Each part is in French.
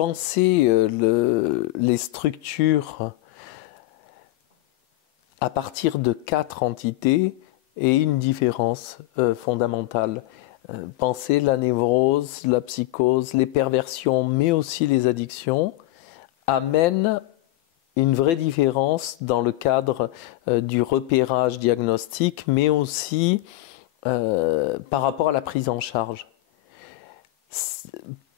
penser les structures à partir de 4 entités est une différence fondamentale. Penser la névrose, la psychose, les perversions, mais aussi les addictions, amène une vraie différence dans le cadre du repérage diagnostique, mais aussi par rapport à la prise en charge.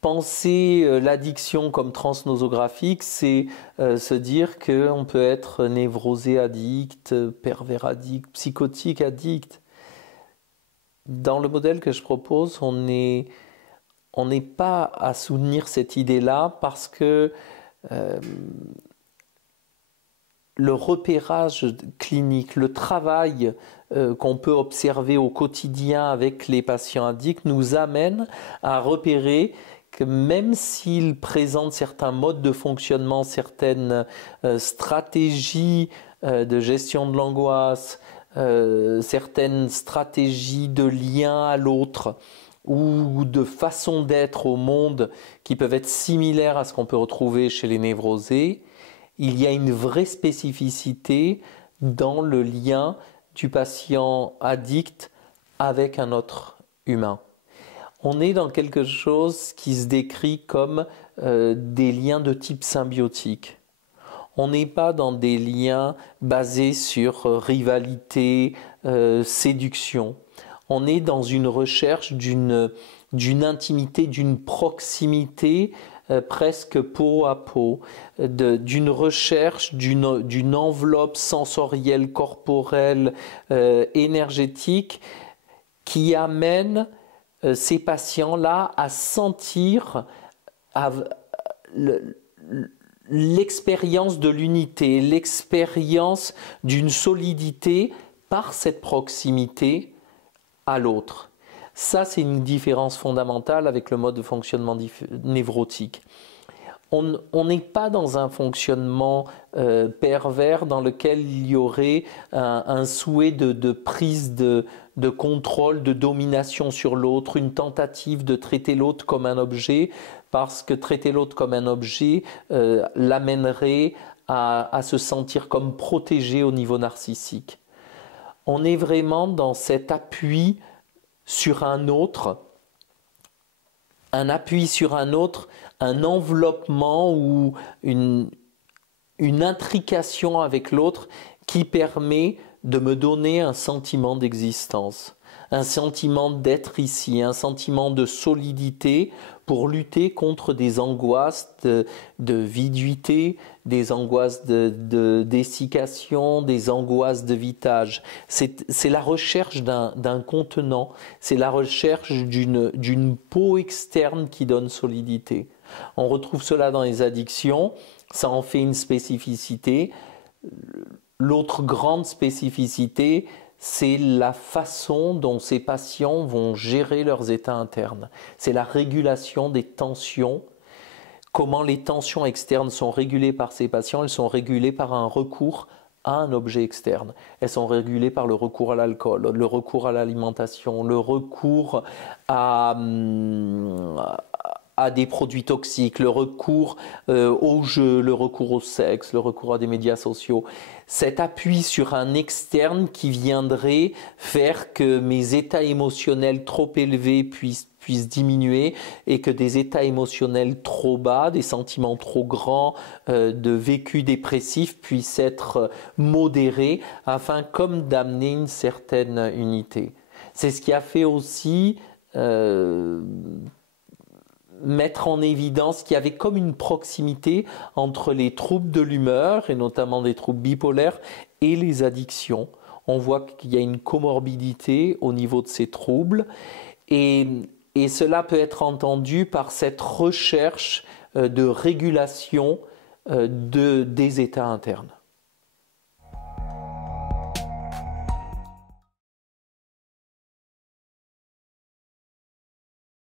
Penser l'addiction comme transnosographique, c'est se dire qu'on peut être névrosé addict, pervers addict, psychotique addict. Dans le modèle que je propose, on n'est pas à soutenir cette idée-là parce que le repérage clinique, le travail qu'on peut observer au quotidien avec les patients addicts nous amène à repérer que même s'ils présentent certains modes de fonctionnement, certaines stratégies de gestion de l'angoisse, certaines stratégies de lien à l'autre ou de façon d'être au monde qui peuvent être similaires à ce qu'on peut retrouver chez les névrosés, il y a une vraie spécificité dans le lien du patient addict avec un autre humain. On est dans quelque chose qui se décrit comme des liens de type symbiotique. On n'est pas dans des liens basés sur rivalité, séduction. On est dans une recherche d'une intimité, d'une proximité presque peau à peau, d'une recherche d'une enveloppe sensorielle, corporelle, énergétique qui amène ces patients-là à sentir l'expérience de l'unité, l'expérience d'une solidité par cette proximité à l'autre. Ça, c'est une différence fondamentale avec le mode de fonctionnement névrotique. On n'est pas dans un fonctionnement pervers dans lequel il y aurait un souhait de prise de contrôle, de domination sur l'autre, une tentative de traiter l'autre comme un objet, parce que traiter l'autre comme un objet l'amènerait à se sentir comme protégé au niveau narcissique. On est vraiment dans cet appui sur un autre, un appui sur un autre, un enveloppement ou une intrication avec l'autre qui permet de me donner un sentiment d'existence, un sentiment d'être ici, un sentiment de solidité pour lutter contre des angoisses de viduité, des angoisses de dessiccation, des angoisses de vitage. C'est la recherche d'un contenant, c'est la recherche d'une peau externe qui donne solidité. On retrouve cela dans les addictions, ça en fait une spécificité. L'autre grande spécificité, c'est la façon dont ces patients vont gérer leurs états internes. C'est la régulation des tensions. Comment les tensions externes sont régulées par ces patients? Elles sont régulées par un recours à un objet externe. Elles sont régulées par le recours à l'alcool, le recours à l'alimentation, le recours à des produits toxiques, le recours au jeu, le recours au sexe, le recours à des médias sociaux. Cet appui sur un externe qui viendrait faire que mes états émotionnels trop élevés puissent diminuer et que des états émotionnels trop bas, des sentiments trop grands, de vécu dépressif puissent être modérés afin comme d'amener une certaine unité. C'est ce qui a fait aussi mettre en évidence qu'il y avait comme une proximité entre les troubles de l'humeur, et notamment des troubles bipolaires, et les addictions. On voit qu'il y a une comorbidité au niveau de ces troubles, et cela peut être entendu par cette recherche de régulation des états internes.